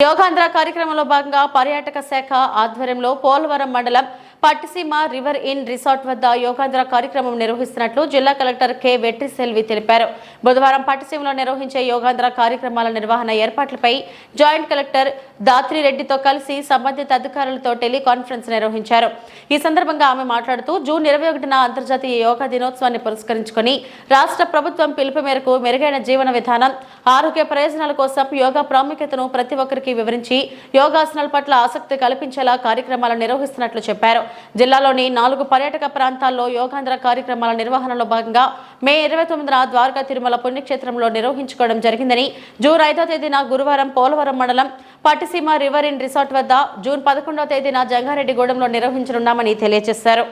యోగాంధ్ర కార్యక్రమంలో భాగంగా పర్యాటక శాఖ ఆధ్వర్యంలో పోలవరం మండలం పట్టిసీమ రివర్ ఇన్ రిసార్ట్ వద్ద యోగాంధ్ర కార్యక్రమం నిర్వహిస్తున్నట్లు జిల్లా కలెక్టర్ కె. వెట్రి సెల్వి తెలిపారు. బుధవారం పట్టిసీమలో నిర్వహించే యోగాంధ్ర కార్యక్రమాల నిర్వహణ ఏర్పాట్లపై జాయింట్ కలెక్టర్ దాత్రిరెడ్డితో కలిసి సంబంధిత అధికారులతో టెలికాన్ఫరెన్స్ నిర్వహించారు. ఈ సందర్భంగా ఆమె మాట్లాడుతూ జూన్ ఇరవై ఒకటిన అంతర్జాతీయ యోగా దినోత్సవాన్ని పురస్కరించుకొని రాష్ట్ర ప్రభుత్వం పిలుపు మేరకు మెరుగైన జీవన విధానం ఆరోగ్య ప్రయోజనాల కోసం యోగా ప్రాముఖ్యతను ప్రతి ఒక్కరికి వివరించి యోగాసనాల పట్ల ఆసక్తి కల్పించేలా కార్యక్రమాలు నిర్వహిస్తున్నట్లు చెప్పారు. జిల్లాలోని నాలుగు పర్యాటక ప్రాంతాల్లో యోగాంధ్ర కార్యక్రమాల నిర్వహణలో భాగంగా మే ఇరవై తొమ్మిదిన ద్వారకా తిరుమల పుణ్యక్షేత్రంలో నిర్వహించుకోవడం జరిగిందని జూన్ ఐదో తేదీన గురువారం పోలవరం మండలం పట్టిసీమ రివర్ ఇన్ రిసార్ట్ వద్ద జూన్ పదకొండవ తేదీన జంగారెడ్డిగూడెంలో నిర్వహించనున్నామని తెలియజేశారు.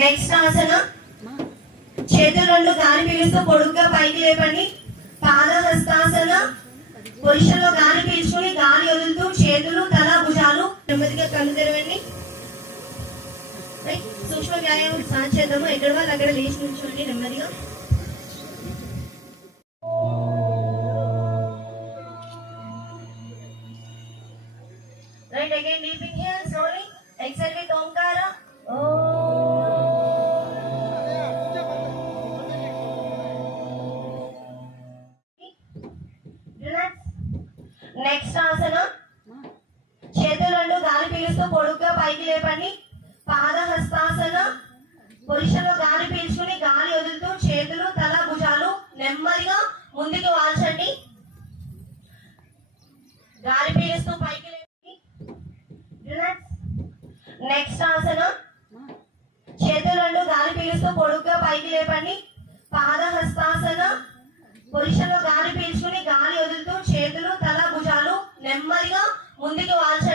నెక్స్ట్ ఆసన. చేతులు రెండు గాలి పీలుస్తూ పొడుగ్గా పైకి లేపండి. పాద హస్తాసన గాలి పీల్చుకుని గాలి వదులుతూ చేతులు తల భుజాలు నెమ్మదిగా కళ్ళు తెరవండి. రైట్. సూక్ష్మ వ్యాయామం స్టార్ట్ చేద్దాము ఎక్కడ వాళ్ళు అక్కడ లేచి నుంచోండి నెమ్మదిగా. Deep inhale slowly exhale with Omkara relax next asana చేతులు రెండు గాలి పీలుస్తూ పొడుగ్గా పైకి లేపండి. పొజిషన్లో గాలి పీల్చుకుని గాలి వదులుతూ చేతులు తల భుజాలు నెమ్మదిగా ముందుకు వాల్చండి. గాలి పీలుస్తూ పైకి లేపండి. Relax next asana. చేతులను గాలి పీలుస్తూ పొడుగ్గా పైకి లేపండి. పాద హస్తాసన పొజిషన్లో గాలి పీల్చుకుని గాలి వదులుతూ చేతులు తల భుజాలు నెమ్మదిగా ముందుకు వాల్చండి.